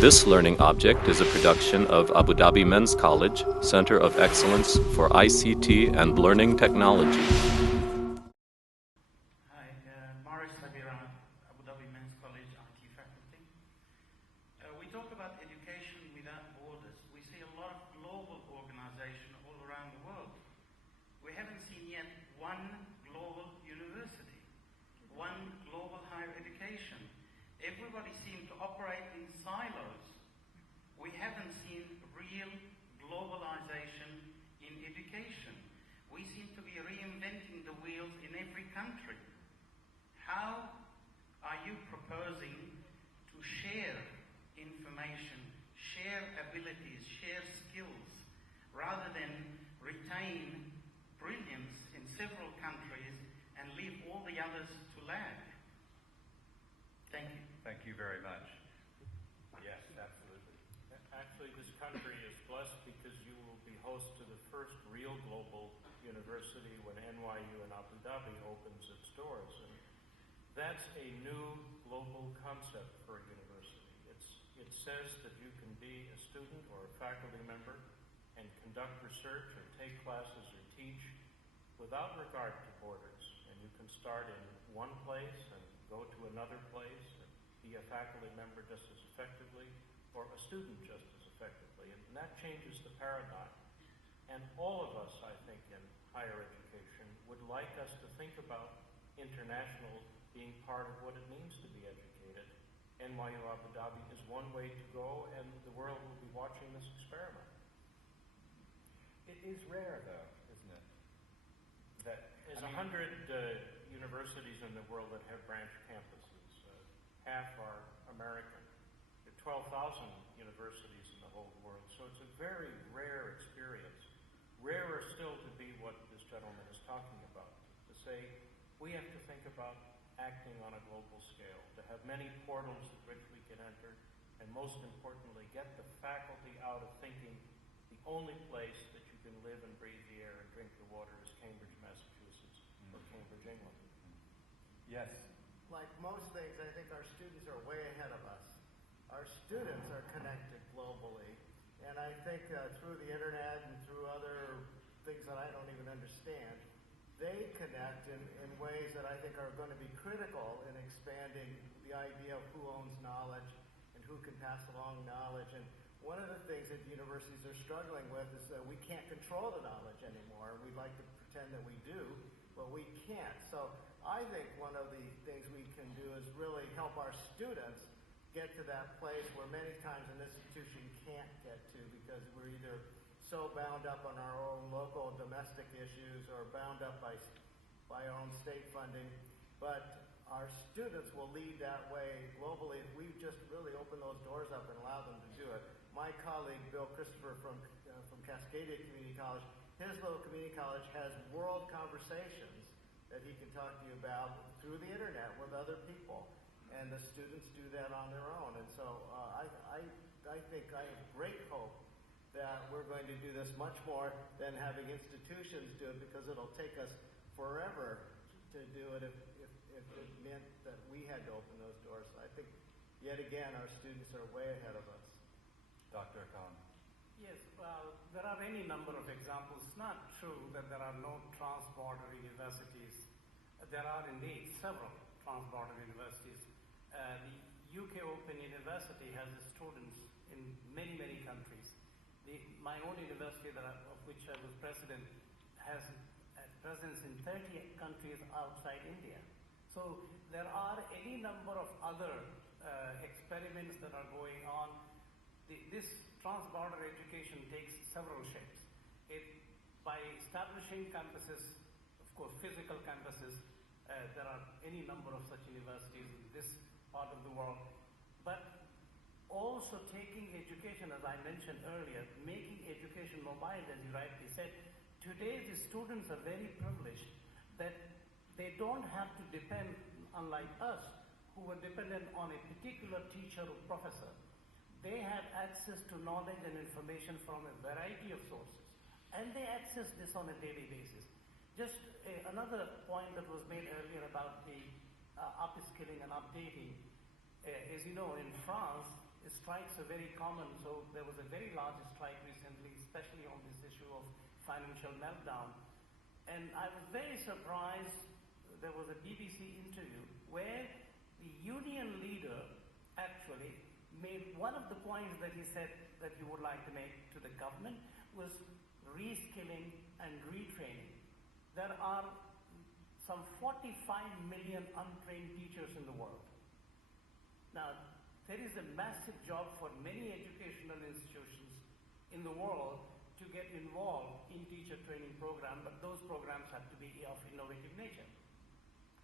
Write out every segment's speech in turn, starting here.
This learning object is a production of Abu Dhabi Men's College, Center of Excellence for ICT and Learning Technology. Hi, Maris Sabiran, Abu Dhabi Men's College IT faculty. We talk about education without borders. We see a lot of global organization all around the world. We haven't seen yet one global university, one global higher education. Everybody seems to operate in silos. We haven't seen real globalization in education. We seem to be reinventing the wheels in every country. How are you proposing to share information, share abilities, share skills, rather than retain brilliance in several countries and leave all the others to lag? Thank you. Thank you very much. Yes, absolutely. Actually, this country is blessed because you will be host to the first real global university when NYU in Abu Dhabi opens its doors. And that's a new global concept for a university. It says that you can be a student or a faculty member and conduct research or take classes or teach without regard to borders. And you can start in one place and go to another place, and be a faculty member just as effectively, or a student just as effectively. And that changes the paradigm. And all of us, I think, in higher education would like us to think about international being part of what it means to be educated. NYU Abu Dhabi is one way to go, and the world will be watching this experiment. It is rare, though, isn't it? There's 100 universities in the world that have branch campuses. Half are American. There are 12,000 universities in the whole world, so it's a very rare experience. Rarer still to be what this gentleman is talking about, to say we have to think about acting on a global scale, to have many portals at which we can enter, and most importantly, get the faculty out of thinking the only place that you can live and breathe the air and drink the water is Cambridge, Massachusetts, or Cambridge, England. Yes. Like most things, I think our students are way ahead of us. Our students are connected globally, and I think through the internet and through other things that I don't even understand, they connect in ways that I think are going to be critical in expanding the idea of who owns knowledge and who can pass along knowledge. And one of the things that universities are struggling with is that we can't control the knowledge anymore. We'd like to pretend that we do, but we can't. So I think one of the things we can do is really help our students get to that place where many times an institution can't get to because we're either so bound up on our own local domestic issues or bound up by our own state funding. But our students will lead that way globally if we just really open those doors up and allow them to do it. My colleague, Bill Christopher from Cascadia Community College, his little community college has world conversations that he can talk to you about through the internet with other people. And the students do that on their own. And so I think I have great hope that we're going to do this much more than having institutions do it, because it'll take us forever to do it if it meant that we had to open those doors. I think, yet again, our students are way ahead of us. Dr. Khan. Yes, well, there are any number of examples. It's not true that there are no trans-border universities. There are indeed several trans-border universities. The UK Open University has students in many, many countries. My own university, of which I was president, has a presence in 30 countries outside India. So there are any number of other experiments that are going on. This trans-border education takes several shapes. By establishing campuses, of course, physical campuses, there are any number of such universities in this part of the world. But also taking education, as I mentioned earlier, making education mobile, as you rightly said. Today, the students are very privileged that they don't have to depend, unlike us, who were dependent on a particular teacher or professor. They have access to knowledge and information from a variety of sources, and they access this on a daily basis. Just another point that was made earlier about the upskilling and updating. As you know, in France, the strikes are very common. So there was a very large strike recently, especially on this issue of financial meltdown. And I was very surprised. There was a BBC interview where the union leader actually made one of the points that he said that he would like to make to the government was reskilling and retraining. There are some 45 million untrained teachers in the world. Now, there is a massive job for many educational institutions in the world to get involved in teacher training programs, but those programs have to be of innovative nature.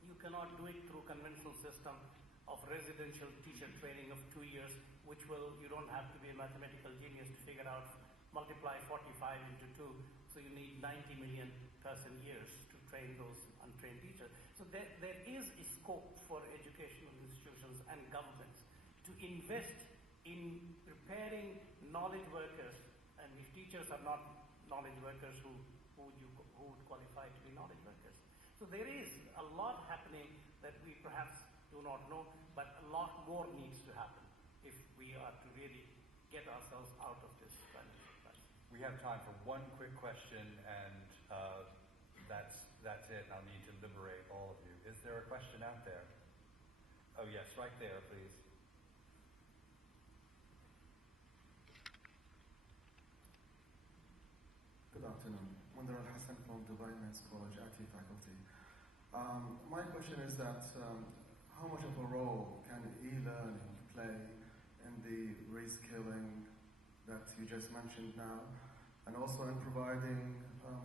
You cannot do it through conventional system of residential teacher training of 2 years, which you don't have to be a mathematical genius to figure out, multiply 45 into 2, so you need 90 million person years to train those untrained teachers. So there is a scope for educational institutions and governments to invest in preparing knowledge workers, and if teachers are not knowledge workers, who would qualify to be knowledge workers? So there is a lot happening that we perhaps do not know, but a lot more needs to happen if we are to really get ourselves out of this financial crisis. We have time for one quick question, and that's it. I'll need to liberate all of you. Is there a question out there? Oh yes, right there, please. Good afternoon. Munir Al-Hassan from Dubai Men's College, IT faculty. My question is that how much of a role can e-learning play in the reskilling that you just mentioned now, and also in providing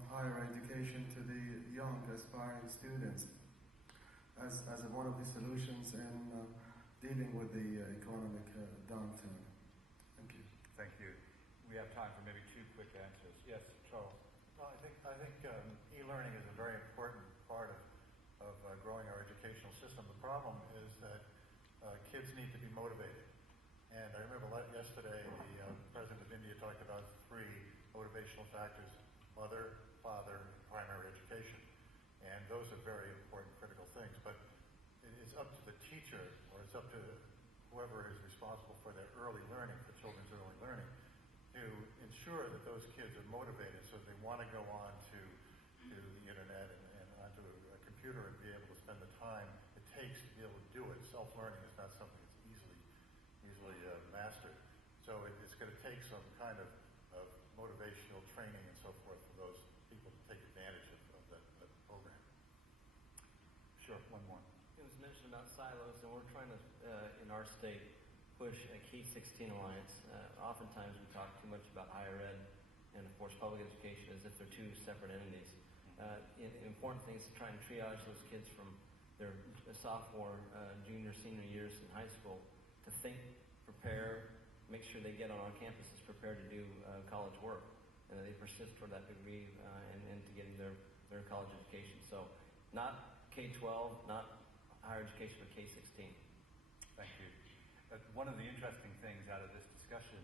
higher education to the young aspiring students as one of the solutions in dealing with the economic downturn? Thank you. Thank you. We have time for maybe 2 quick answers. Yes, Charles. Well, I think e-learning is a very important part of growing our educational system. The problem is that kids need to be motivated. And I remember yesterday the President of India talked about 3 motivational factors: mother, father, and primary education. And those are very important, critical things. But it is up to the teacher, or it's up to whoever is responsible for their early learning, for children's early learning, to ensure that those kids are motivated so they want to go on to the internet and onto a computer and be able to spend the time it takes to be able to do it. Self-learning is not something that's easily mastered. So it's going to take some kind of motivational training and so forth for those people to take advantage of that program. Sure, one more. It was mentioned about silos, and we're trying to, in our state, push a K-16 alliance. Oftentimes we talk too much about higher ed and, of course, public education as if they're 2 separate entities. Important thing is to try and triage those kids from their sophomore, junior, senior years in high school to think, prepare, make sure they get on campuses prepared to do college work, and that they persist toward that degree and to getting their college education. So not K-12, not higher education, but K-16. Thank you. One of the interesting things out of this discussion,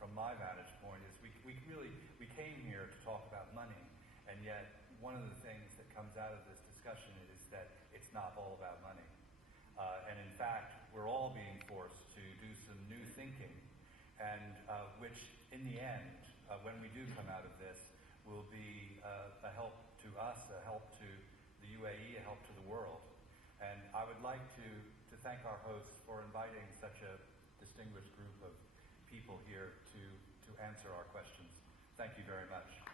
from my vantage point, is we came here to talk about money, and yet one of the things that comes out of this discussion is that it's not all about money. And in fact, we're all being forced to do some new thinking, and which in the end, when we do come out of this, will be a help to us, a help to the UAE, a help to the world. And I would like to thank our hosts for inviting such a distinguished group of people here to answer our questions. Thank you very much.